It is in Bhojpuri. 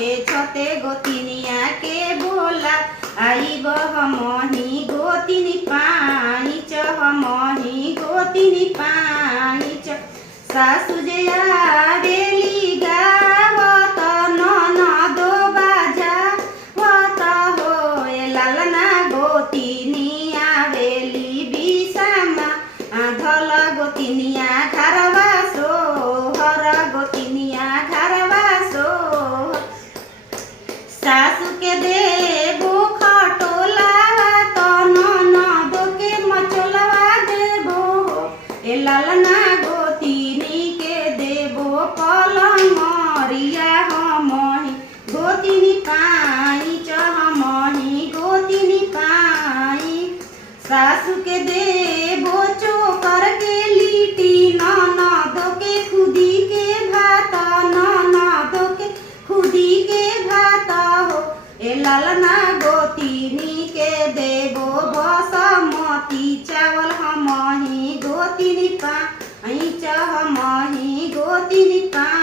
घरे छते गोतिनिया के बोला आई हमही गोतिनी पाइच हमही गोतिनी पाइच सासु जे आवेली गावत ननदो बाजावत हो लालना गोतिनी आवेली बिसामा धल गोतिनिया घरवा सोहर गोतिनिया घरवा सोहर सासु के देबो खटोला तो ननदो के मचोलवा देबो ए लालना गोतिनी के देबो पलंगरिया हमही गोतिनी पाइच हमही गोतिनी पाई सासु के देबो चोकर के लिट्टी ननदो के खुदी के भात ननदो के खुदी के भात हो ए लालना गोतिनी के देबो बासमती चावल हमही गोतिनी पाइच हमही गोतिनी पाई।